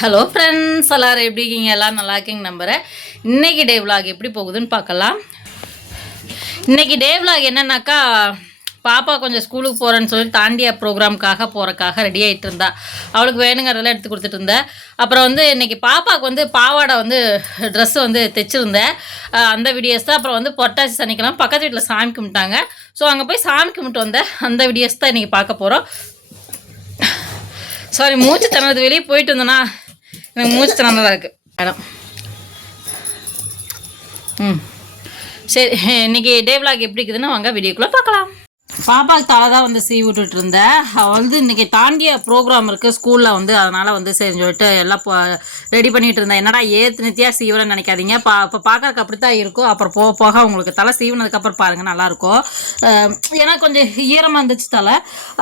Hello friends எல்லாரும் எப்படி இருக்கீங்க? எல்லாம் நல்லா இருக்கீங்க நம்புகிறேன் இன்றைக்கி டே விலாக் எப்படி போகுதுன்னு பார்க்கலாம். இன்னைக்கு டே விலாக் என்னன்னாக்கா பாப்பா கொஞ்சம் ஸ்கூலுக்கு போகிறேன்னு சொல்லி தாண்டியா ப்ரோக்ராம்க்காக போகிறக்காக ரெடி ஆகிட்டு இருந்தா. அவளுக்கு வேணுங்கிறதெல்லாம் எடுத்து கொடுத்துட்டு இருந்தேன். அப்புறம் வந்து இன்னைக்கு பாப்பாவுக்கு வந்து பாவாடை வந்து ட்ரெஸ்ஸு வந்து தைச்சிருந்தேன். அந்த வீடியோஸ் தான். அப்புறம் வந்து பொட்டாசி சனிக்கிழமை பக்கத்து வீட்டில் சாமி கும்பிட்டாங்க. ஸோ அங்கே போய் சாமி கும்பிட்டு வந்தேன் அந்த வீடியோஸ் தான் இன்றைக்கி பார்க்க போகிறோம் சாரி மூச்சு திணறது. வெளியே போயிட்டு வந்தேன்னா எனக்கு மூச்சு தான் இருக்கு. மேடம். ம். சரி இன்னைக்கு டே விளாக் எப்படி இருக்குதுன்னு வாங்க வீடியோக்குள்ளே பார்க்கலாம். பாப்பாவுக்கு தலை தான் வந்து சீவி விட்டுட்டு இருந்தேன் அவள் வந்து இன்றைக்கி தாண்டிய ப்ரோக்ராம் இருக்குது ஸ்கூலில் வந்து. அதனால் வந்து சரின்னு சொல்லிட்டு எல்லாம் ரெடி பண்ணிட்டு இருந்தேன் என்னடா ஏத்து நித்தியாக சீவரன்னு நினைக்காதீங்க. பா இப்போ பார்க்கறக்கு அப்படி தான் இருக்கும். அப்புறம் போக போக உங்களுக்கு தலை சீவினதுக்கப்புறம் பாருங்கள் நல்லாயிருக்கும் ஏன்னா கொஞ்சம் ஈரமாக இருந்துச்சு தலை.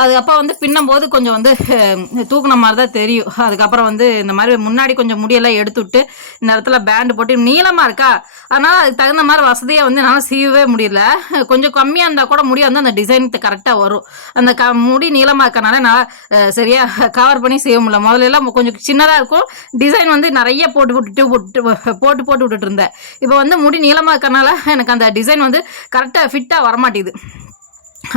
அதுக்கப்புறம் வந்து பின்னும்போது கொஞ்சம் வந்து தூக்குன மாதிரி தான் தெரியும். அதுக்கப்புறம் வந்து இந்த மாதிரி முன்னாடி கொஞ்சம் முடியெல்லாம் எடுத்துவிட்டு இந்த இடத்துல பேண்டு போட்டு நீளமாக இருக்கா? அதனால் அதுக்கு தகுந்த மாதிரி வசதியாக வந்து என்னால் சீவவே முடியல. கொஞ்சம் கம்மியாக இருந்தால் கூட முடியாது. வந்து அந்த டிசைன் கரெக்டாக வரும். அந்த க முடி நீளமாக இருக்கனால நான் சரியாக கவர் பண்ணி செய்ய முடியல. முதல்ல எல்லாம் கொஞ்சம் சின்னதாக இருக்கும். டிசைன் வந்து நிறைய போட்டு விட்டுட்டு போட்டு போட்டு போட்டு விட்டுட்டு இருந்தேன். இப்போ வந்து முடி நீளமாக இருக்கனால எனக்கு அந்த டிசைன் வந்து கரெக்டாக ஃபிட்டாக வரமாட்டேங்குது.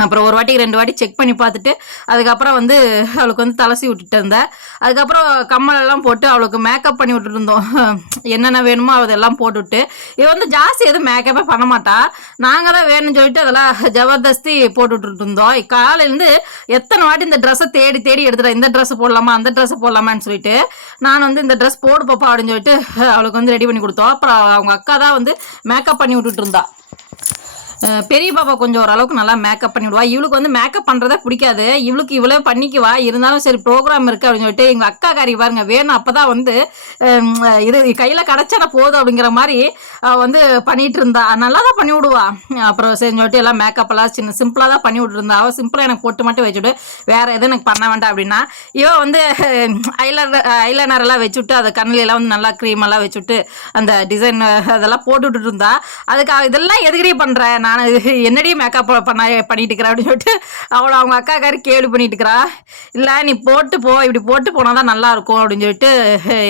அப்புறம் ஒரு வாட்டி ரெண்டு வாட்டி செக் பண்ணி பார்த்துட்டு அதுக்கப்புறம் வந்து அவளுக்கு வந்து தலசி விட்டுட்டு இருந்தேன் அதுக்கப்புறம் கம்மலெல்லாம் போட்டு அவளுக்கு மேக்கப் பண்ணி விட்டுட்டு இருந்தோம். என்னென்ன வேணுமோ அதெல்லாம் போட்டுவிட்டு. இவ வந்து ஜாஸ்தி எதுவும் மேக்கப்பே பண்ண மாட்டா. நாங்கள் தான் வேணும்னு சொல்லிட்டு அதெல்லாம் ஜபர்தஸ்தி போட்டு இருந்தோம். காலையிலேருந்து எத்தனை வாட்டி இந்த ட்ரெஸ்ஸை தேடி தேடி எடுத்துட்டேன் இந்த ட்ரெஸ் போடலாமா அந்த ட்ரெஸ் போடலாமான்னு சொல்லிட்டு நான் வந்து இந்த ட்ரெஸ் போடு பாப்பா அப்படின்னு சொல்லிட்டு அவளுக்கு வந்து ரெடி பண்ணி கொடுத்தோம். அப்புறம் அவங்க அக்கா தான் வந்து மேக்கப் பண்ணி விட்டுட்டு இருந்தா. பெரிய பாப்பா கொஞ்சம் ஓரளவுக்கு நல்லா மேக்கப் பண்ணிவிடுவா இவளுக்கு வந்து மேக்கப் பண்ணுறதே பிடிக்காது. இவளுக்கு இவளே பண்ணிக்குவா இருந்தாலும் சரி ப்ரோக்ராம் இருக்குது அப்படின்னு சொல்லிட்டு எங்கள் அக்கா காரி பாருங்க வேணும் அப்போ தான் வந்து இது கையில் கிடச்சானா போதும் அப்படிங்கிற மாதிரி வந்து பண்ணிகிட்டு இருந்தா. நல்லா தான் பண்ணி விடுவா. அப்புறம் சரி சொல்லிட்டு எல்லாம் மேக்கப்பெல்லாம் சின்ன சிம்பிளாக தான் பண்ணி விட்டுருந்தா. அவள் சிம்பிளாக எனக்கு போட்டு மட்டும் வச்சுட்டு வேறு எதுவும் எனக்கு பண்ண வேண்டாம் அப்படின்னா இவ வந்து ஐலைனர் ஐலைனர் எல்லாம் வச்சுட்டு அதை கண்ணிலெல்லாம் வந்து நல்லா க்ரீம் எல்லாம் வச்சுட்டு அந்த டிசைன் அதெல்லாம் போட்டு விட்டுட்டு இருந்தா. அதுக்கு இதெல்லாம் எதுக்கடி பண்ணுறேன் நான் என்னடி மேக்கப் பண்ண பண்ணிட்டு இருக்கிறேன் அப்படின்னு சொல்லிட்டு அவளை அவங்க அக்காக்காரி கேள்வி பண்ணிட்டு இருக்கிறா. இல்லை நீ போட்டு போ இப்படி போட்டு போனால் தான் நல்லா இருக்கும் அப்படின்னு சொல்லிட்டு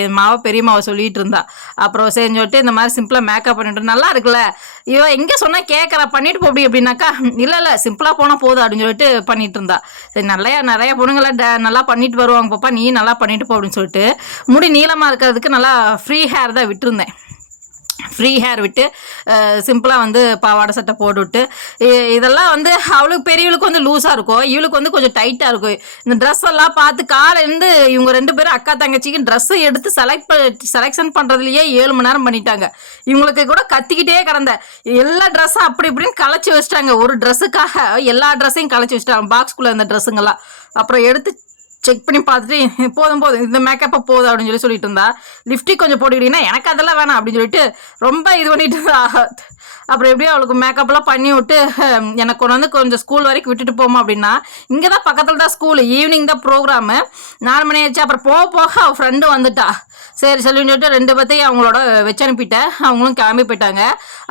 என் மாவை பெரிய மாவை சொல்லிட்டு இருந்தா. அப்புறம் சரின்னு சொல்லிட்டு இந்த மாதிரி சிம்பிளாக மேக்கப் பண்ணிட்டு நல்லா இருக்குல்ல? இவ எங்கே சொன்னால் கேட்குறா பண்ணிட்டு போ அப்படி அப்படின்னாக்கா இல்லை இல்லை சிம்பிளாக போனால் போதும் அப்படின்னு சொல்லிட்டு பண்ணிட்டு இருந்தா. சரி நிறையா நிறைய பொண்ணுங்களை ட- நல்லா பண்ணிட்டு வருவாங்க பாப்பா. நீ நல்லா பண்ணிட்டு போ அப்படின்னு சொல்லிட்டு முடி நீளமாக இருக்கிறதுக்கு நல்லா ஃப்ரீ ஹேர் தான் விட்டுருந்தேன். ஃப்ரீ ஹேர் விட்டு சிம்பிளாக வந்து பாவாடை சட்டை போட்டுவிட்டு இதெல்லாம் வந்து அவளுக்கு பெரியவளுக்கு வந்து லூஸாக இருக்கும். இவளுக்கு வந்து கொஞ்சம் டைட்டாக இருக்கும். இந்த ட்ரெஸ் எல்லாம் பார்த்து காலேருந்து இவங்க ரெண்டு பேரும் அக்கா தங்கச்சிக்கு ட்ரெஸ்ஸு எடுத்து செலக்ட் செலெக்ஷன் பண்ணுறதுலையே ஏழு மணி நேரம் பண்ணிட்டாங்க. இவங்களுக்கு கூட கத்திக்கிட்டே கிடந்த. எல்லா ட்ரெஸ்ஸும் அப்படி இப்படின்னு களைச்சி வச்சிட்டாங்க. ஒரு ட்ரெஸ்ஸுக்காக எல்லா ட்ரெஸ்ஸையும் களைச்சி வச்சிட்டாங்க. பாக்ஸ்குள்ளே இந்த ட்ரெஸ்ஸுங்கெல்லாம் அப்புறம் எடுத்து செக் பண்ணி பார்த்துட்டு போதும் போதும் இந்த மேக்கப்பை போதும் அப்படின்னு சொல்லி சொல்லிட்டு இருந்தா லிப்டிக் கொஞ்சம் போட்டுக்கிட்டீங்கன்னா எனக்கு அதெல்லாம் வேணாம் அப்படின்னு சொல்லிட்டு ரொம்ப இது பண்ணிட்டு இருந்தா. அப்புறம் எப்படியும் அவளுக்கு மேக்கப்லாம் பண்ணி விட்டு எனக்கு கொண்டு வந்து கொஞ்சம் ஸ்கூல் வரைக்கும் விட்டுட்டு போமா அப்படின்னா இங்கே தான் பக்கத்தில் தான் ஸ்கூலு ஈவினிங் தான் ப்ரோக்ராமு நாலு மணி ஆயிடுச்சு அப்புறம் போக போக அவள் ஃப்ரெண்டு வந்துட்டா. சரி சொல்லின்னு சொல்லிட்டு ரெண்டு பேர்த்தையும் அவங்களோட வச்சு அனுப்பிட்டேன். அவங்களும் கிளம்பி போயிட்டாங்க.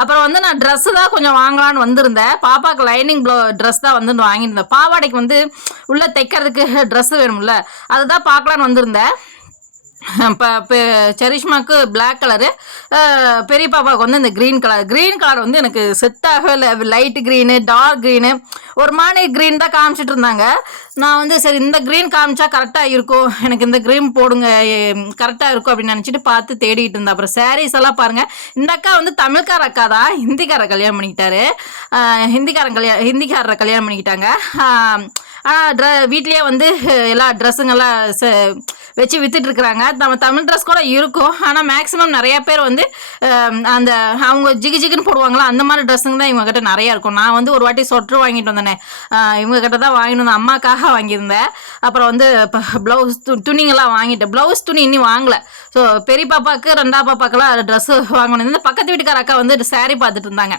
அப்புறம் வந்து நான் ட்ரெஸ்ஸு தான் கொஞ்சம் வாங்கலான்னு வந்திருந்தேன். பாப்பாவுக்கு லைனிங் ப்ளோ ட்ரெஸ் தான் வந்து வாங்கியிருந்தேன். பாவாடைக்கு வந்து உள்ளே தைக்கிறதுக்கு ட்ரெஸ்ஸு வேணும்ல அதுதான் பார்க்கலான்னு வந்திருந்தேன். செரிஷ்மாக்கு பிளாக் கலரு பெரிய பாப்பாவுக்கு வந்து இந்த க்ரீன் கலர் க்ரீன் கலர் வந்து எனக்கு செட் ஆகவே இல்லை. லைட்டு க்ரீனு டார்க் க்ரீனு ஒரு மாதிரி க்ரீன் தான் காமிச்சிட்டு இருந்தாங்க. நான் வந்து சரி இந்த க்ரீன் காமிச்சா கரெக்டாக இருக்கும். எனக்கு இந்த க்ரீன் போடுங்க. கரெக்டாக இருக்கும் அப்படின்னு நினச்சிட்டு பார்த்து தேடிட்டு இருந்தேன் அப்புறம் சாரீஸ் எல்லாம் பாருங்கள் இந்த அக்கா வந்து தமிழ்கார அக்கா தான். ஹிந்திக்கார கல்யாணம் பண்ணிக்கிட்டாரு. ஹிந்திக்காரன் கல்யாணம் ஹிந்திக்காரரை கல்யாணம் பண்ணிக்கிட்டாங்க. ஆனால் ட்ர வீட்லேயே வந்து எல்லா ட்ரெஸ்ஸுங்கெல்லாம் ச வச்சு வித்துட்டு இருக்கிறாங்க. நம்ம தமிழ் ட்ரெஸ் கூட இருக்கும். ஆனால் மேக்ஸிமம் நிறைய பேர் வந்து அந்த அவங்க ஜிகு ஜிகுன்னு போடுவாங்களா அந்த மாதிரி ட்ரெஸ்ஸுங்க தான் இவங்ககிட்ட நிறையா இருக்கும். நான் வந்து ஒரு வாட்டி சொட்ரு வாங்கிட்டு வந்தேன் வாங்கினேன் இவங்க கிட்ட தான் வாங்கினோம் அம்மாக்காக வாங்கியிருந்தேன். அப்புறம் வந்து ப்ளவுஸ் து துணிங்கெல்லாம் வாங்கிட்டேன். ப்ளவுஸ் துணி இன்னும் வாங்கலை. ஸோ பெரிய பாப்பாவுக்கு ரெண்டா பாப்பாக்கெல்லாம் ட்ரெஸ்ஸு வாங்கணும். இந்த பக்கத்து வீட்டுக்கார அக்கா வந்து saree பார்த்துட்டு இருந்தாங்க.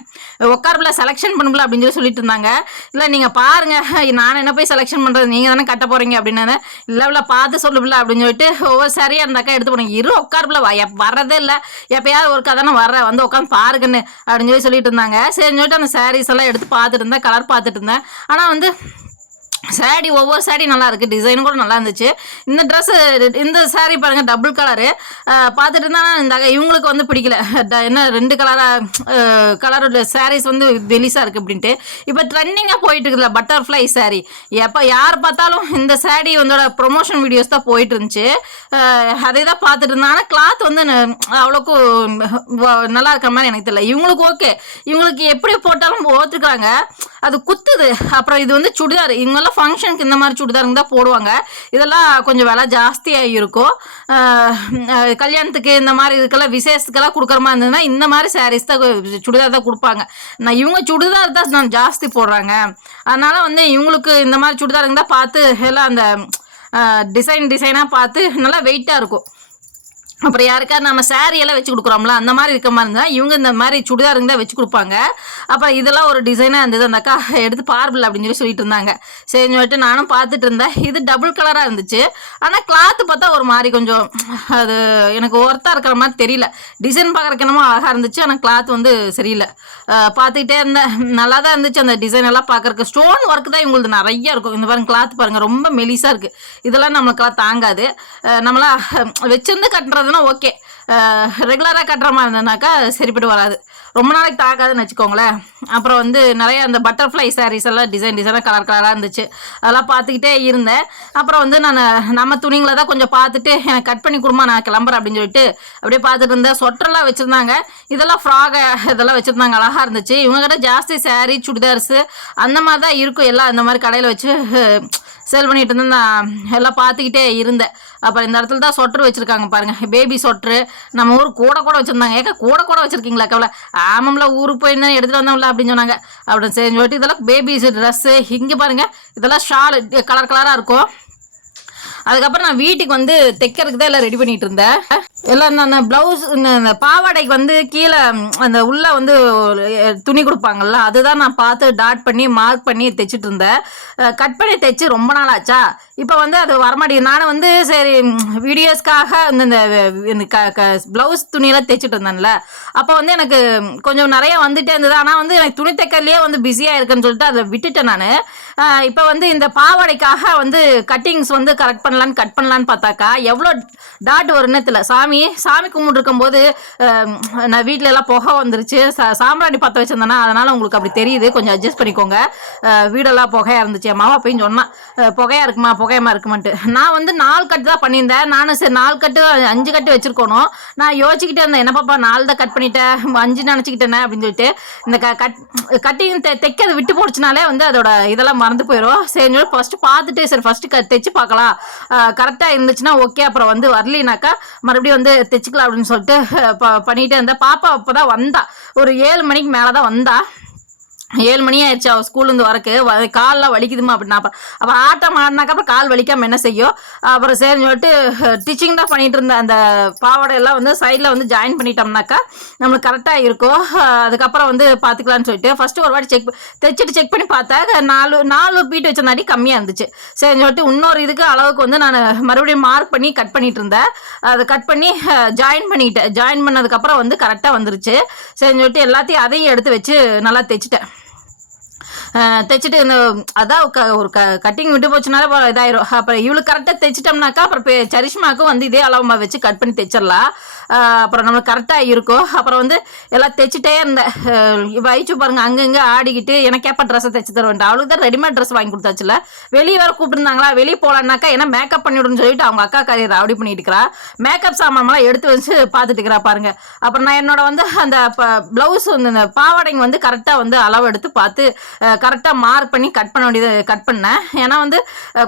உட்காரப்பில் செலெக்ஷன் பண்ணல அப்படின்னு சொல்லி சொல்லிட்டு இருந்தாங்க. இல்லை நீங்கள் பாருங்கள் நான் என்ன போய் செலெக்ஷன் பண்ணுறது நீங்கள் தானே கட்ட போகிறீங்க அப்படின்னு இல்லை இல்லை பார்த்து சொல்லுபில்ல அப்படின்னு சொல்லிட்டு ஒவ்வொரு சரியாக அந்த அக்கா எடுத்து போனீங்க இரு உட்காரப்பில் வர்றதே இல்லை. எப்பயாவது ஒரு கதை நான் வர்றேன். வந்து உட்காந்து பாருங்கன்னு அப்படின்னு சொல்லி சொல்லிட்டு இருந்தாங்க. சரின்னு சொல்லிட்டு அந்த சாரீஸ் எல்லாம் எடுத்து பார்த்துட்டு இருந்தேன். கலர் பார்த்துட்டு இருந்தேன். ஆனால் வந்து சாரி ஒவ்வொரு சாரி நல்லா இருக்குது டிசைனும் கூட நல்லா இருந்துச்சு. இந்த ட்ரெஸ்ஸு இந்த சாரி பாருங்கள் டபுள் கலரு பார்த்துட்டு இருந்தால் இந்த இவங்களுக்கு வந்து பிடிக்கல. ட- என்ன ரெண்டு கலராக கலரோட சாரீஸ் வந்து வெளிசா இருக்குது அப்படின்ட்டு. இப்போ ட்ரெண்டிங்காக போயிட்டுருக்குதுல பட்டர்ஃப்ளை சாரி எப்போ யார் பார்த்தாலும் இந்த சாரி வந்தோட ப்ரொமோஷன் வீடியோஸ் தான் போயிட்டு இருந்துச்சு அதை தான் பார்த்துட்டு இருந்தேன் ஆனால் கிளாத் வந்து அவ்வளோக்கும் நல்லா இருக்கிற மாதிரி எனக்கு தெரியல. இவங்களுக்கு ஓகே இவங்களுக்கு எப்படி போட்டாலும் ஓத்துக்கிறாங்க அது குத்துது. அப்புறம் இது வந்து சுடிதார். இவங்கெல்லாம் ஃபங்க்ஷனுக்கு இந்த மாதிரி சுடிதாருங்க தான் போடுவாங்க. இதெல்லாம் கொஞ்சம் விலை ஜாஸ்தியாக இருக்கும் கல்யாணத்துக்கு இந்த மாதிரி இதுக்கெல்லாம் விசேஷத்துக்கெல்லாம் கொடுக்குற மாதிரி இருந்ததுன்னா இந்த மாதிரி சாரீஸ் தான் சுடிதார் தான் கொடுப்பாங்க. நான் இவங்க சுடிதார் தான் நான் ஜாஸ்தி போடுறாங்க. அதனால் வந்து இவங்களுக்கு இந்த மாதிரி சுடிதாருங்க தான் பார்த்து எல்லாம் அந்த டிசைன் டிசைனாக பார்த்து நல்லா வெயிட்டாக இருக்கும். அப்புறம் யாருக்காவது நம்ம saree எல்லாம் வச்சு கொடுக்குறோம்ல அந்த மாதிரி இருக்க மாதிரி இருந்தால் இவங்க இந்த மாதிரி சுடிதாருங்க தான் வச்சு கொடுப்பாங்க. அப்புறம் இதெல்லாம் ஒரு டிசைனாக இருந்தது. அந்த அக்கா எடுத்து பார்பிள் அப்படின்னு சொல்லி சொல்லிட்டு இருந்தாங்க. சரின்னு சொல்லிட்டு நானும் பார்த்துட்டு இருந்தேன். இது டபுள் கலராக இருந்துச்சு. ஆனால் கிளாத்து பார்த்தா ஒரு மாதிரி கொஞ்சம் அது எனக்கு ஒர்த்தாக இருக்கிற மாதிரி தெரியல. டிசைன் பார்க்குறக்கு என்னமோ அழகாக இருந்துச்சு. ஆனால் கிளாத் வந்து சரியில்லை. பார்த்துக்கிட்டே இருந்தேன். நல்லா தான் இருந்துச்சு அந்த டிசைன் எல்லாம் பார்க்குறக்கு ஸ்டோன் ஒர்க் தான் இவங்களுக்கு நிறைய இருக்கும். இந்த பாருங்க கிளாத் பாருங்க. ரொம்ப மெலிசாக இருக்குது இதெல்லாம் நம்மளுக்கெல்லாம் தாங்காது. நம்மளாம் வச்சிருந்து கட்டுறது வச்சிருந்து கட்டுறதுன்னா ஓகே ரெகுலராக கட்டுற மாதிரி இருந்ததுனாக்கா சரிப்பட்டு வராது. ரொம்ப நாளைக்கு தாக்காதுன்னு வச்சுக்கோங்களேன். அப்புறம் வந்து நிறைய அந்த பட்டர்ஃப்ளை சாரீஸ் எல்லாம் டிசைன் டிசைனாக கலர் கலராக இருந்துச்சு. அதெல்லாம் பார்த்துக்கிட்டே இருந்தேன். அப்புறம் வந்து நான் நம்ம துணிங்களை தான் கொஞ்சம் பார்த்துட்டு எனக்கு கட் பண்ணி கொடுமா நான் கிளம்புறேன் அப்படின்னு சொல்லிட்டு அப்படியே பார்த்துட்டு இருந்தேன். சொட்டர்லாம் வச்சுருந்தாங்க. இதெல்லாம் ஃப்ராகை இதெல்லாம் வச்சுருந்தாங்க. அழகாக இருந்துச்சு. இவங்ககிட்ட ஜாஸ்தி saree சுடிதார்ஸு அந்த மாதிரி தான் இருக்கும். எல்லாம் இந்த மாதிரி கடையில் வச்சு சேல் பண்ணிட்டு இருந்தேன். நான் எல்லாம் பார்த்துக்கிட்டே இருந்தேன். அப்புறம் இந்த இடத்துல தான் சொட்டர் வச்சுருக்காங்க பாருங்கள் பேபி சொட்டரு நம்ம ஊர் கூட கூட வச்சுருந்தாங்க. ஏக்கா கூட கூட வச்சுருக்கீங்களா கவலை ஆமாம்ல ஊருக்கு போயிருந்தேன் எடுத்துகிட்டு வந்தோம்ல அப்படின்னு சொன்னாங்க. அப்படின்னு சரி சொல்லிட்டு இதெல்லாம் பேபிஸ் ட்ரெஸ்ஸு இங்கே பாருங்க. இதெல்லாம் ஷால் கலர் கலராக இருக்கும். அதுக்கப்புறம் நான் வீட்டுக்கு வந்து தைக்கிறதுக்கு தான் எல்லாம் ரெடி பண்ணிட்டு இருந்தேன் எல்லாம் நான் ப்ளவுஸ் இந்த பாவாடைக்கு வந்து கீழே அந்த உள்ள வந்து துணி கொடுப்பாங்கல்ல அதுதான் நான் பார்த்து டாட் பண்ணி மார்க் பண்ணி தைச்சிட்டு இருந்தேன் கட் பண்ணி தைச்சு ரொம்ப நாள் ஆச்சா? இப்போ வந்து அது வரமாட்டேங்குது. நானும் வந்து சரி வீடியோஸ்க்காக இந்த இந்த இந்த க க ப்ளவுஸ் துணியெல்லாம் தைச்சிட்டு இருந்தேன்ல அப்போ வந்து எனக்கு கொஞ்சம் நிறைய வந்துட்டே இருந்தது. ஆனால் வந்து எனக்கு துணி தைக்கிறதுலேயே வந்து பிஸியாக இருக்குன்னு சொல்லிட்டு அதை விட்டுட்டேன் நான். இப்போ வந்து இந்த பாவாடைக்காக வந்து கட்டிங்ஸ் வந்து கரெக்ட் பண்ண பண்ணலான்னு கட் பண்ணலான்னு பார்த்தாக்கா எவ்வளோ டாட் வரும்னு தெரியல சாமி சாமி கும்பிட்டு போது நான் வீட்டில எல்லாம் புகை வந்துருச்சு. சா- சாம்பிராணி பார்த்து வச்சிருந்தேன்னா அதனால உங்களுக்கு அப்படி தெரியுது. கொஞ்சம் அட்ஜஸ்ட் பண்ணிக்கோங்க. வீடெல்லாம் புகையா இருந்துச்சு. என் மாமா போய் சொன்னான் புகையா இருக்குமா? புகையமா இருக்குமான்ட்டு. நான் வந்து நாலு கட்டு தான் பண்ணியிருந்தேன். நானும் சரி நாலு கட்டு அஞ்சு கட்டு வச்சிருக்கணும். நான் யோசிச்சுக்கிட்டே இருந்தேன் என்ன பாப்பா நாலு தான் கட் பண்ணிட்டேன் அஞ்சு நினச்சிக்கிட்டேனே? அப்படின்னு சொல்லிட்டு இந்த க கட் கட்டிங் தெ தைக்கிறது விட்டு போடுச்சுனாலே வந்து அதோட இதெல்லாம் மறந்து போயிடும் சரி சொல்லி ஃபஸ்ட்டு பார்த்துட்டு சரி ஃபஸ்ட்டு க தைச்சு பார்க்கலாம். கரெக்டாக இருந்துச்சுன்னா ஓகே அப்புறம் வந்து வரலினாக்கா மறுபடியும் வந்து தைச்சிக்கலாம் அப்படின்னு சொல்லிட்டு ப பண்ணிகிட்டே இருந்தேன் பாப்பா அப்போ தான் வந்தா. ஒரு ஏழு மணிக்கு மேலே தான் வந்தா. ஏழு மணி ஆயிடுச்சு அவள் ஸ்கூல்லேருந்து வரக்கு. வ கால்லாம் வலிக்குதுமா அப்படின்னா அப்புறம் அப்போ ஆட்டம் ஆடினாக்க அப்புறம் கால் வலிக்காமல் என்ன செய்யும் அப்புறம் சரின்னு சொல்லிட்டு டிச்சிங் தான் பண்ணிகிட்டு இருந்த அந்த பாவாடை எல்லாம் வந்து சைடில் வந்து ஜாயின் பண்ணிட்டோம்னாக்கா நம்மளுக்கு கரெக்டாக இருக்கும் அதுக்கப்புறம் வந்து பார்த்துக்கலான்னு சொல்லிட்டு ஃபஸ்ட்டு ஒரு வாட்டி செக் தைச்சிட்டு செக் பண்ணி பார்த்தா நாலு நாலு பீட் வச்சனாடி கம்மியாக இருந்துச்சு. சரின்னு சொல்லிட்டு இன்னொரு இதுக்கு அளவுக்கு வந்து நான் மறுபடியும் மார்க் பண்ணி கட் பண்ணிட்டு இருந்தேன். அதை கட் பண்ணி ஜாயின் பண்ணிக்கிட்டேன் ஜாயின் பண்ணதுக்கப்புறம் வந்து கரெக்டாக வந்துருச்சு. சரின்னு சொல்லிட்டு எல்லாத்தையும் அதையும் எடுத்து வச்சு நல்லா தைச்சிட்டேன். தைச்சிட்டு இந்த அதான் க- ஒரு க கட்டிங் விட்டு போச்சுனால இதாயிரும். அப்புறம் இவளுக்கு கரெக்டாக தைச்சிட்டோம்னாக்கா அப்புறம் பெ- சரிஷ்மாக்கும் வந்து இதே அளவுமா வச்சு கட் பண்ணி தைச்சிடலாம் அப்புறம் நம்மளுக்கு கரெக்டாக இருக்கும். அப்புறம் வந்து எல்லாம் தைச்சிட்டே இருந்தேன் வயிச்சு பாருங்கள் பாருங்க அங்கங்கே ஆடிக்கிட்டு எனக்கு எப்போ ட்ரெஸ்ஸை தைச்சு தருவேன் அவளுக்கு தான் ரெடிமேட் ட்ரெஸ் வாங்கி கொடுத்தாச்சுல. வெளியே வேறு கூப்பிட்டுருந்தாங்களா? வெளியே போகலான்னாக்கா ஏன்னா மேக்கப் பண்ணிவிடுன்னு சொல்லிட்டு அவங்க அக்கா காரியர் ரவுடி பண்ணிட்டு இருக்கிறா மேக்கப் சாமான்லாம் எடுத்து வச்சு பார்த்துட்டு இருக்கிறா பாருங்க. அப்புறம் நான் என்னோட வந்து அந்த ப்ளவுஸ் வந்து இந்த பாவாடைங்க வந்து கரெக்டாக வந்து அளவு எடுத்து பார்த்து கரெக்டாக மார்க் பண்ணி கட் பண்ண வேண்டியது கட் பண்ணேன். ஏன்னா வந்து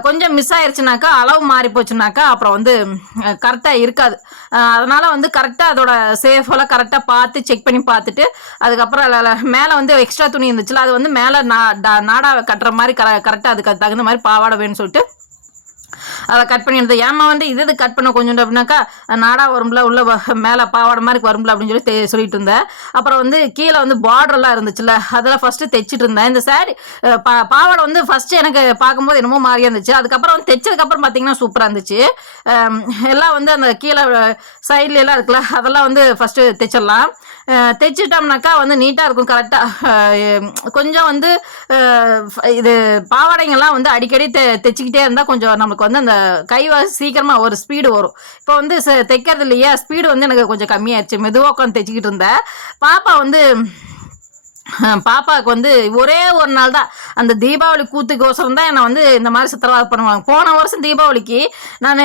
கொஞ்சம் மிஸ் ஆயிடுச்சுனாக்கா அளவு மாறி போச்சுனாக்கா அப்புறம் வந்து கரெக்டாக இருக்காது. அதனால் வந்து கரெக்டாக அதோட சேஃபெல்லாம் கரெக்டாக பார்த்து செக் பண்ணி பார்த்துட்டு அதுக்கப்புறம் மேலே வந்து எக்ஸ்ட்ரா துணி இருந்துச்சுல அது வந்து மேலே நா நாடா கட்டுற மாதிரி கர கரெக்டாக அதுக்கு தகுந்த மாதிரி பாவாடை வேணும்னு சொல்லிட்டு அதை கட் பண்ணி ஏமா வந்து இது இது கட் பண்ண கொஞ்சம் அப்படின்னாக்கா நாடா வரும்ல உள்ள வ- மேலே பாவாடை மாதிரி வரும்ல அப்படின்னு சொல்லி சொல்லிட்டு இருந்தேன். அப்புறம் வந்து கீழே வந்து பார்டர்லாம் இருந்துச்சுல்ல அதெல்லாம் ஃபஸ்ட்டு தைச்சிட்டு இருந்தேன். இந்த சாரி பா பாவாடை வந்து ஃபஸ்ட்டு எனக்கு பார்க்கும்போது என்னமோ மாதிரியா இருந்துச்சு. அதுக்கப்புறம் வந்து தைச்சதுக்கப்புறம் பார்த்தீங்கன்னா சூப்பராக இருந்துச்சு. எல்லாம் வந்து அந்த கீழே சைட்ல எல்லாம் இருக்குல்ல அதெல்லாம் வந்து ஃபஸ்ட்டு தைச்சிடலாம். தைச்சிட்டோம்னாக்கா வந்து நீட்டாக இருக்கும் கரெக்டாக கொஞ்சம் வந்து இது பாவாடைங்கெல்லாம் வந்து அடிக்கடி தெ தைச்சிக்கிட்டே இருந்தால் கொஞ்சம் நமக்கு வந்து அந்த கை சீக்கிரமாக ஒரு ஸ்பீடு வரும். இப்போ வந்து ச- தைக்கிறது இல்லையா? ஸ்பீடு வந்து எனக்கு கொஞ்சம் கம்மியாயிருச்சு. மெதுவாக உட்காந்து தைச்சிக்கிட்டு இருந்தேன் பாப்பா வந்து பாப்பாவுக்கு வந்து ஒரே ஒரு நாள் தான். அந்த தீபாவளி கூத்துக்கோசரம் தான் என்னை வந்து இந்த மாதிரி சித்திரவாதம் பண்ணுவாங்க. போன வருஷம் தீபாவளிக்கு நான்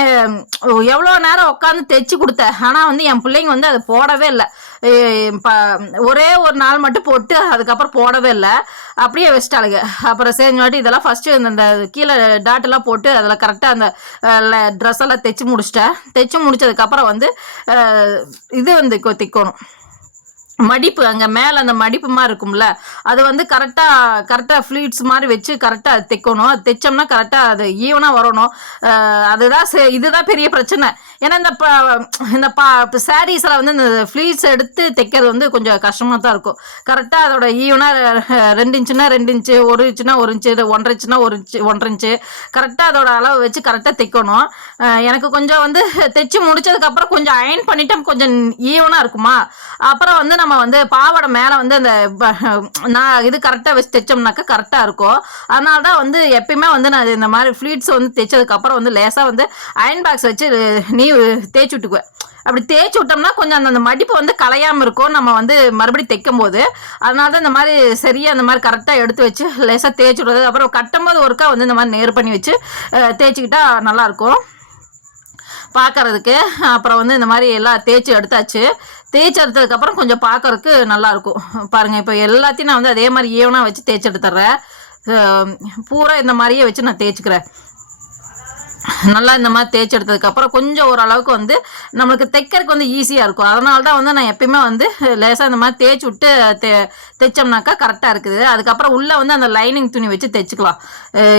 எவ்வளோ நேரம் உட்காந்து தைச்சி கொடுத்தேன். ஆனால் வந்து என் பிள்ளைங்க வந்து அதை போடவே இல்லை. ஒரே ஒரு நாள் மட்டும் போட்டு அதுக்கப்புறம் போடவே இல்லை. அப்படியே வச்சிட்டாளுங்க. அப்புறம் சரி வாட்டி இதெல்லாம் ஃபஸ்ட்டு இந்த கீழே டாட்டெல்லாம் போட்டு அதில் கரெக்டாக அந்த ட்ரெஸ் எல்லாம் தைச்சி முடிச்சிட்டேன். தைச்சி முடிச்சதுக்கப்புறம் வந்து இது வந்து திக்கணும். மடிப்பு அங்கே மேலே அந்த மடிப்பு மாதிரி இருக்கும்ல அது வந்து கரெக்டாக கரெக்டாக ஃப்ளீட்ஸ் மாதிரி வச்சு கரெக்டாக தைக்கணும். அது தைச்சோம்னா கரெக்டாக அது ஈவனாக வரணும். அதுதான் செ- இதுதான் பெரிய பிரச்சனை. ஏன்னா இந்த ப இந்த பா சாரீஸில் வந்து இந்த ஃப்ளீட்ஸ் எடுத்து தைக்கிறது வந்து கொஞ்சம் கஷ்டமாக தான் இருக்கும். கரெக்டாக அதோட ஈவனாக ரெண்டு இன்ச்சுனா ரெண்டு இன்ச்சு ஒரு இன்ச்சுனா ஒரு இன்ச்சு ஒன்றரை இன்ச்சுனா ஒரு இன்ச்சு ஒன்றரை இன்ச்சு கரெக்டாக அதோட அளவு வச்சு கரெக்டாக தைக்கணும். எனக்கு கொஞ்சம் வந்து தைச்சு முடிச்சதுக்கப்புறம் கொஞ்சம் அயன் பண்ணிட்டு கொஞ்சம் ஈவனாக இருக்குமா? அப்புறம் வந்து நம்ம வந்து பாவாடை மேலே வந்து அந்த நான் இது கரெக்டாக வச்சு தைச்சோம்னாக்கா கரெக்டாக இருக்கும். அதனால தான் வந்து எப்பயுமே வந்து நான் இந்த மாதிரி ஃப்ளீட்ஸ் வந்து தைச்சதுக்கப்புறம் வந்து லேசாக வந்து அயன் பாக்ஸ் வச்சு நீ தேய்ச்சி விட்டுக்குவேன் அப்படி தேய்ச்சி விட்டோம்னா கொஞ்சம் அந்த அந்த மடிப்பு வந்து கலையாமல் இருக்கும். நம்ம வந்து மறுபடியும் தைக்கும் போது அதனால தான் இந்த மாதிரி சரியாக அந்த மாதிரி கரெக்டாக எடுத்து வச்சு லேசாக தேய்ச்சி விடுறது. அப்புறம் கட்டும்போது ஒருக்கா வந்து இந்த மாதிரி நேர் பண்ணி வச்சு தேய்ச்சிக்கிட்டா நல்லாயிருக்கும் பார்க்கறதுக்கு. அப்புறம் வந்து இந்த மாதிரி எல்லாம் தேய்ச்சி எடுத்தாச்சு. தேய்ச்சி எடுத்ததுக்கப்புறம் கொஞ்சம் பார்க்கறதுக்கு நல்லாயிருக்கும். பாருங்கள் இப்போ எல்லாத்தையும் நான் வந்து அதே மாதிரி ஈவனாக வச்சு தேய்ச்சி எடுத்துட்றேன் பூரா இந்த மாதிரியே வச்சு நான் தேய்ச்சிக்கிறேன். நல்லா இந்த மாதிரி தேய்ச்சி எடுத்ததுக்கப்புறம் கொஞ்சம் ஓரளவுக்கு வந்து நம்மளுக்கு தைக்கிறதுக்கு வந்து ஈஸியாக இருக்கும். அதனால தான் வந்து நான் எப்பயுமே வந்து லேசாக இந்த மாதிரி தேய்ச்சி விட்டு தே தைச்சோம்னாக்கா கரெக்டாக இருக்குது. அதுக்கப்புறம் உள்ளே வந்து அந்த லைனிங் துணி வச்சு தைச்சிக்கலாம்.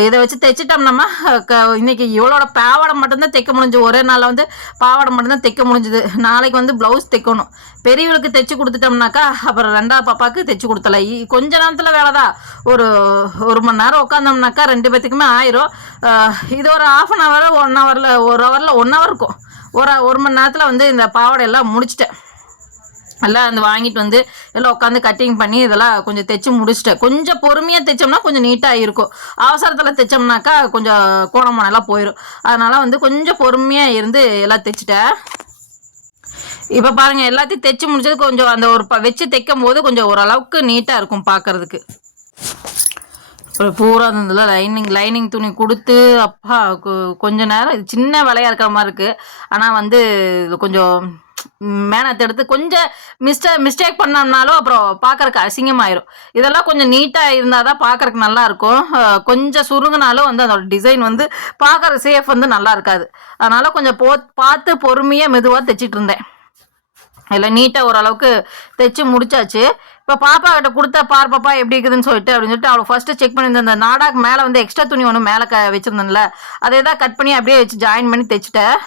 இதை வச்சு தைச்சிட்டோம்னா க இன்னைக்கு இவளோட பாவாடை மட்டும்தான் தைக்க முடிஞ்சு. ஒரே நாளில் வந்து பாவாடை மட்டும்தான் தைக்க முடிஞ்சுது. நாளைக்கு வந்து ப்ளவுஸ் தைக்கணும். பெரியவளுக்கு தைச்சு கொடுத்துட்டோம்னாக்கா அப்புறம் ரெண்டாவது பாப்பாவுக்கு தைச்சு கொடுத்தல. இ- கொஞ்ச நேரத்தில் வேலை தான் ஒரு ஒரு மணி நேரம் உட்காந்தோம்னாக்கா ரெண்டு பேத்துக்குமே ஆயிரும். இது ஒரு ஆஃப் அன் ஹவர் ஒன் ஹவரில் ஒரு ஹவரில் ஒன் ஹவர் இருக்கும் ஒரு ஒரு மணி நேரத்தில் வந்து இந்த பாவாடை எல்லாம் முடிச்சிட்டேன். எல்லாம் அந்த வாங்கிட்டு வந்து எல்லாம் உட்காந்து கட்டிங் பண்ணி இதெல்லாம் கொஞ்சம் தைச்சு முடிச்சிட்டேன். கொஞ்சம் பொறுமையாக தைச்சோம்னா கொஞ்சம் நீட்டாக இருக்கும். அவசரத்தில் தைச்சோம்னாக்கா கொஞ்சம் கோணமானெல்லாம் போயிடும் அதனால் வந்து கொஞ்சம் பொறுமையாக இருந்து எல்லாம் தைச்சிட்டேன். இப்போ பாருங்க எல்லாத்தையும் தைச்சு முடிச்சது கொஞ்சம் அந்த ஒரு ப- வச்சு தைக்கும் போது கொஞ்சம் ஓரளவுக்கு நீட்டாக இருக்கும் பார்க்கறதுக்கு அப்புறம் பூரா இருந்ததுல லைனிங் லைனிங் துணி கொடுத்து அப்பா கொஞ்ச நேரம் சின்ன வேலையாக இருக்கிற மாதிரி இருக்குது ஆனால் வந்து கொஞ்சம் மேனத்தை எடுத்து கொஞ்சம் மிஸ்டே மிஸ்டேக் பண்ணோம்னாலும் அப்புறம் பார்க்கறக்கு அசிங்கமாயிரும். இதெல்லாம் கொஞ்சம் நீட்டாக இருந்தால் தான் பார்க்கறக்கு நல்லா இருக்கும். கொஞ்சம் சுருங்கினாலும் வந்து அதோட டிசைன் வந்து பார்க்குற சேஃப் வந்து நல்லா இருக்காது. அதனால் கொஞ்சம் போ பார்த்து பொறுமையாக மெதுவாக தைச்சிட்டு இருந்தேன். இல்லை நீட்டாக ஓரளவுக்கு தைச்சு முடிச்சாச்சு. இப்போ பாப்பா கிட்ட கொடுத்தா பார் பாப்பா எப்படி இருக்குதுன்னு சொல்லிட்டு அப்படின்னு சொல்லிட்டு அவளை ஃபர்ஸ்ட்டு செக் பண்ணியிருந்தேன். அந்த நாடாக்கு மேலே வந்து எக்ஸ்ட்ரா துணி ஒன்று மேலே க வச்சுருந்தேன்ல அதை தான் கட் பண்ணி அப்படியே வச்சு ஜாயின் பண்ணி தைச்சிட்டேன்.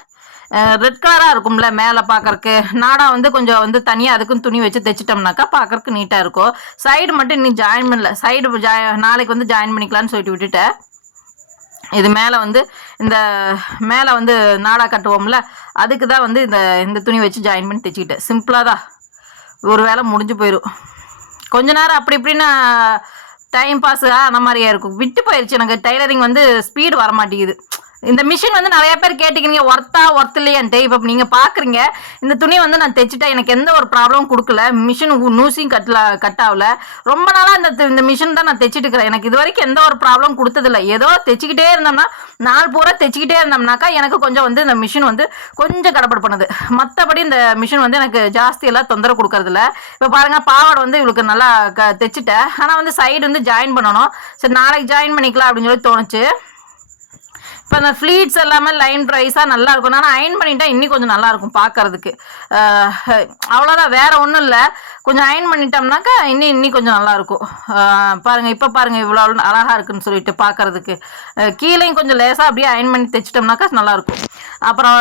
ரெட் கலராக இருக்கும்ல மேலே பார்க்கறக்கு நாடா வந்து கொஞ்சம் வந்து தனியாக அதுக்கும் துணி வச்சு தைச்சிட்டோம்னாக்கா பார்க்கறக்கு நீட்டாக இருக்கும். சைடு மட்டும் இன்னும் ஜாயின் பண்ணல. சைடு ஜாய் நாளைக்கு வந்து ஜாயின் பண்ணிக்கலான்னு சொல்லிட்டு விட்டுட்டேன். இது மேலே வந்து இந்த மேலே வந்து நாடா கட்டுவோம்ல அதுக்கு தான் வந்து இந்த இந்த துணி வச்சு ஜாயின் பண்ணி தைச்சிக்கிட்டேன். சிம்பிளாக தான். ஒரு வேலை முடிஞ்சு போயிடும் கொஞ்ச நேரம் அப்படி இப்படின்னு டைம் பாஸ் அந்த மாதிரியே இருக்கும். விட்டு போயிடுச்சு எனக்கு. டைலரிங் வந்து ஸ்பீடு வர மாட்டேங்குது இந்த மிஷின் வந்து நிறைய பேர் கேட்டுக்கிறீங்க ஒர்த்தா ஒர்த் இல்லையன்ட்டு. இப்போ நீங்கள் பார்க்குறீங்க இந்த துணி வந்து நான் தைச்சிட்டேன் எனக்கு எந்த ஒரு ப்ராப்ளமும் கொடுக்கல. மிஷின் நூசியும் கட்டல கட் ஆகல. ரொம்ப நாளாக இந்த இந்த மிஷின் தான் நான் தைச்சிட்டு இருக்கிறேன். எனக்கு இது வரைக்கும் எந்த ஒரு ப்ராப்ளம் கொடுத்ததில்ல. ஏதோ தைச்சிக்கிட்டே இருந்தோம்னா நாள் பூரா தைச்சிக்கிட்டே இருந்தோம்னாக்கா எனக்கு கொஞ்சம் வந்து இந்த மிஷின் வந்து கொஞ்சம் கடப்படு பண்ணுது. மற்றபடி இந்த மிஷின் வந்து எனக்கு ஜாஸ்தி எல்லாம் தொந்தரவு கொடுக்கறதில்ல. இப்போ பாருங்க பாவாடை வந்து இவளுக்கு நல்லா க தைச்சிட்டேன். ஆனால் வந்து சைடு வந்து ஜாயின் பண்ணணும். சரி நாளைக்கு ஜாயின் பண்ணிக்கலாம் அப்படின்னு சொல்லி தோணுச்சு. இப்போ அந்த ஃப்ளீட்ஸ் எல்லாமே லைன் ப்ரைஸாக நல்லா இருக்கும். ஆனால் அயன் பண்ணிட்டா இன்னும் கொஞ்சம் நல்லா இருக்கும் பார்க்கறதுக்கு அவ்வளோதான் வேற ஒன்றும் இல்லை. கொஞ்சம் அயன் பண்ணிட்டோம்னாக்கா இன்னும் இன்னும் கொஞ்சம் நல்லா இருக்கும். பாருங்க இப்போ பாருங்க இவ்வளோ அழகாக இருக்குன்னு சொல்லிட்டு பார்க்கறதுக்கு கீழேயும் கொஞ்சம் லேசாக அப்படியே அயன் பண்ணி தைச்சிட்டோம்னாக்கா நல்லா இருக்கும். அப்புறம்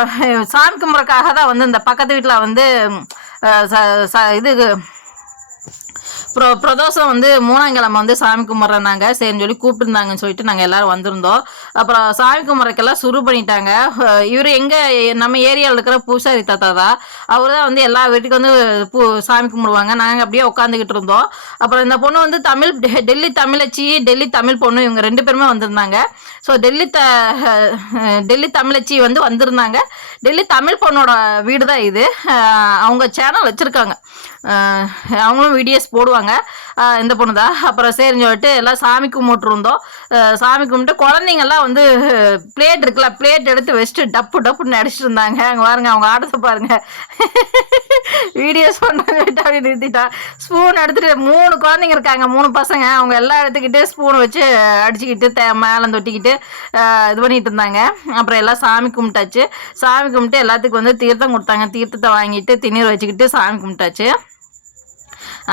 சாமி கும்புறக்காக தான் வந்து இந்த பக்கத்து வீட்டில் வந்து ச- ச- இது ப்ரோ பிரதோஷம் வந்து மூணாங்கிழமை வந்து சாமி கும்பிட்றாங்க சரின்னு சொல்லி கூப்பிட்டுருந்தாங்கன்னு சொல்லிட்டு நாங்கள் எல்லாரும் வந்திருந்தோம். அப்புறம் சாமி கும்பிட்றக்கெல்லாம் சுரு பண்ணிட்டாங்க. இவர் எங்கே நம்ம ஏரியாவில் இருக்கிற பூசாரி தாத்தா தான் அவர் தான் வந்து எல்லா வீட்டுக்கும் வந்து பூ சாமி கும்பிடுவாங்க. நாங்கள் அப்படியே உட்காந்துக்கிட்டு இருந்தோம். அப்புறம் இந்த பொண்ணு வந்து தமிழ் டெ- டெல்லி தமிழச்சி டெல்லி தமிழ் பொண்ணு இவங்க ரெண்டு பேருமே வந்திருந்தாங்க. ஸோ டெல்லி த டெல்லி தமிழச்சி வந்து வந்திருந்தாங்க. டெல்லி தமிழ் பொண்ணோட வீடு தான் இது அவங்க சேனல் வச்சுருக்காங்க. அவங்களும் வீடியோஸ் போடுவாங்க. இந்த பொண்ணு தான் அப்புறம் சரின்னு சொல்லிட்டு எல்லாம் சாமி கும்பிட்டுருந்தோம். சாமி கும்பிட்டு குழந்தைங்கள்லாம் வந்து பிளேட் இருக்குல்ல பிளேட் எடுத்து வச்சுட்டு டப்பு டப்புன்னு அடிச்சிட்டு இருந்தாங்க. அங்கே பாருங்க அவங்க ஆடத்தை பாருங்க. வீடியோஸ் பண்ணுறாங்க அப்படி நிறுத்திட்டா. ஸ்பூன் எடுத்துட்டு மூணு குழந்தைங்க இருக்காங்க மூணு பசங்க. அவங்க எல்லாம் எடுத்துக்கிட்டு ஸ்பூன் வச்சு அடிச்சுக்கிட்டு தே மேலே தொட்டிக்கிட்டு இது பண்ணிட்டு இருந்தாங்க. அப்புறம் எல்லாம் சாமி கும்பிட்டாச்சு. சாமி கும்பிட்டு எல்லாத்துக்கும் வந்து தீர்த்தம் கொடுத்தாங்க. தீர்த்தத்தை வாங்கிட்டு திண்ணீர் வச்சுக்கிட்டு சாமி கும்பிட்டாச்சு.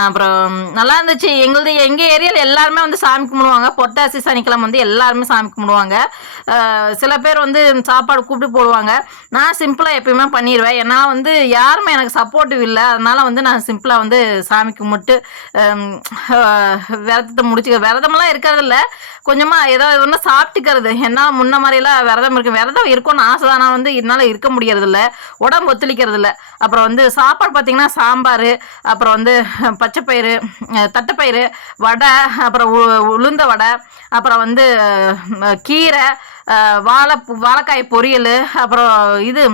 அப்புறம் நல்லா இருந்துச்சு. எங்களுது எங்கள் ஏரியாவில் எல்லாருமே வந்து சாமி கும்பிடுவாங்க. பொட்டாசி சனிக்கிழமை வந்து எல்லாருமே சாமி கும்பிடுவாங்க. சில பேர் வந்து சாப்பாடு கூப்பிட்டு போடுவாங்க. நான் சிம்பிளாக எப்பயுமே பண்ணிடுவேன் ஏன்னா வந்து யாருமே எனக்கு சப்போர்ட்டிவ் இல்லை. அதனால வந்து நான் சிம்பிளாக வந்து சாமி கும்பிட்டு விரதத்தை முடிச்சுக்க விரதமெல்லாம் இருக்கிறதில்ல கொஞ்சமாக ஏதாவது ஒன்று சாப்பிட்டுக்கிறது. ஏன்னா முன்ன மாதிரிலாம் விரதம் இருக்கு விரதம் இருக்கும்னு ஆசை தான். ஆனால் வந்து என்னால் இருக்க முடியறதில்ல. உடம்பு ஒத்துழைக்கிறது இல்லை அப்புறம் வந்து சாப்பாடு பார்த்தீங்கன்னா சாம்பார். அப்புறம் வந்து பச்சைப்பயிறு தட்டைப்பயிறு வடை அப்புறம் உ- உளுந்த வடை அப்புறம் வந்து கீரை வாழை வாழைக்காய் பொரியல் அப்புறம் இது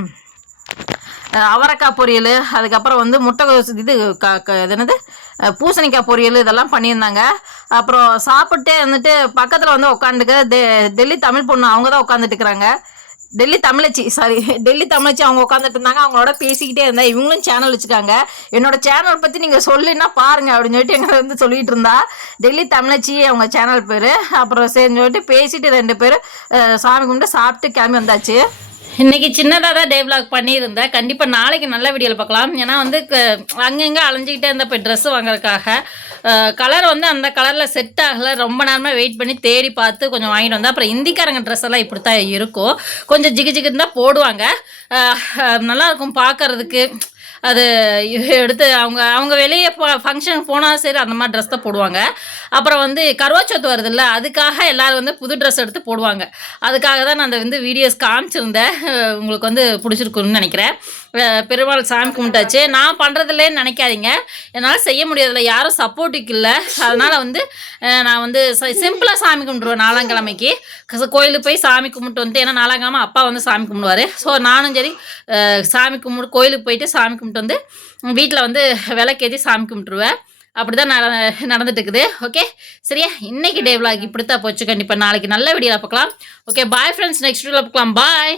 அவரைக்காய் பொரியல் அதுக்கப்புறம் வந்து முட்டை இது க க இது என்னது? பூசணிக்காய் பொரியல் இதெல்லாம் பண்ணியிருந்தாங்க. அப்புறம் சாப்பிட்டே வந்துட்டு பக்கத்தில் வந்து உட்காந்துக்க டெல்லி தமிழ் பொண்ணு அவங்க தான் உட்காந்துட்டு இருக்கிறாங்க. டெல்லி தமிழச்சி சாரி டெல்லி தமிழச்சி அவங்க உட்காந்துட்டு இருந்தாங்க. அவங்களோட பேசிக்கிட்டே இருந்தா. இவங்களும் சேனல் வச்சுக்காங்க. என்னோட சேனல் பற்றி நீங்கள் சொல்லினா பாருங்க அப்படின்னு சொல்லிட்டு எங்களை வந்து சொல்லிட்டு இருந்தா. டெல்லி தமிழச்சி அவங்க சேனல் பேர். அப்புறம் சரின்னு சொல்லிட்டு பேசிட்டு ரெண்டு பேரும் சாமி கும்பிட்டு சாப்பிட்டு கிளம்பி வந்தாச்சு. இன்னைக்கு சின்னதாக தான் டே பண்ணியிருந்தேன். கண்டிப்பாக நாளைக்கு நல்ல வீடியோவில் பார்க்கலாம். ஏன்னா வந்து க- அங்கங்கே அலைஞ்சிக்கிட்டே இருந்த இப்போ ட்ரெஸ்ஸு வாங்குறதுக்காக கலர் வந்து அந்த கலரில் செட் ஆகலை. ரொம்ப நேரமாக வெயிட் பண்ணி தேடி பார்த்து கொஞ்சம் வாங்கிட்டு வந்தேன். அப்புறம் இந்திக்காரங்க ட்ரெஸ் எல்லாம் இப்படி தான் இருக்கும். கொஞ்சம் ஜிகு ஜிகுன்னு தான் போடுவாங்க. நல்லாயிருக்கும் பார்க்கறதுக்கு. அது எடுத்து அவங்க அவங்க வெளியே போ ஃபங்க்ஷனுக்கு போனால் சரி அந்த மாதிரி ட்ரெஸ் தான் போடுவாங்க. அப்புறம் வந்து கருவாச்சோத்து வருதுல்ல அதுக்காக எல்லோரும் வந்து புது ட்ரெஸ் எடுத்து போடுவாங்க. அதுக்காக தான் நான் அந்த வந்து வீடியோஸ் காமிச்சிருந்தேன். உங்களுக்கு வந்து பிடிச்சிருக்குன்னு நினைக்கிறேன். பெருமாள் சாமி கும்பிட்டாச்சு. நான் பண்ணுறதுலேன்னு நினைக்காதீங்க. என்னால் செய்ய முடியாதுல யாரும் சப்போர்ட்டுக்கு இல்லை. அதனால் வந்து நான் வந்து சிம்பிளாக சாமி கும்பிட்ருவேன் நாலாம் கிழமைக்கு கோயிலுக்கு போய் சாமி கும்பிட்டு வந்துட்டு ஏன்னா நாலாங்கிழமை அப்பா வந்து சாமி கும்பிடுவார். ஸோ நானும் சரி சாமி கும்பிட்டு கோயிலுக்கு போயிட்டு சாமி கும்பிட்டு வந்து வீட்டில் வந்து விளக்கேற்றி சாமி கும்பிட்டுருவேன் அப்படி தான் நட நடந்துட்டு இருக்குது ஓகே சரியா? இன்னைக்கு டே விளாக் இப்படி தான் போச்சு. கண்டிப்பாக நாளைக்கு நல்ல வீடியோவில் பார்க்கலாம். ஓகே பாய் ஃப்ரெண்ட்ஸ் நெக்ஸ்ட் வீடியோவில் பார்க்கலாம். பாய்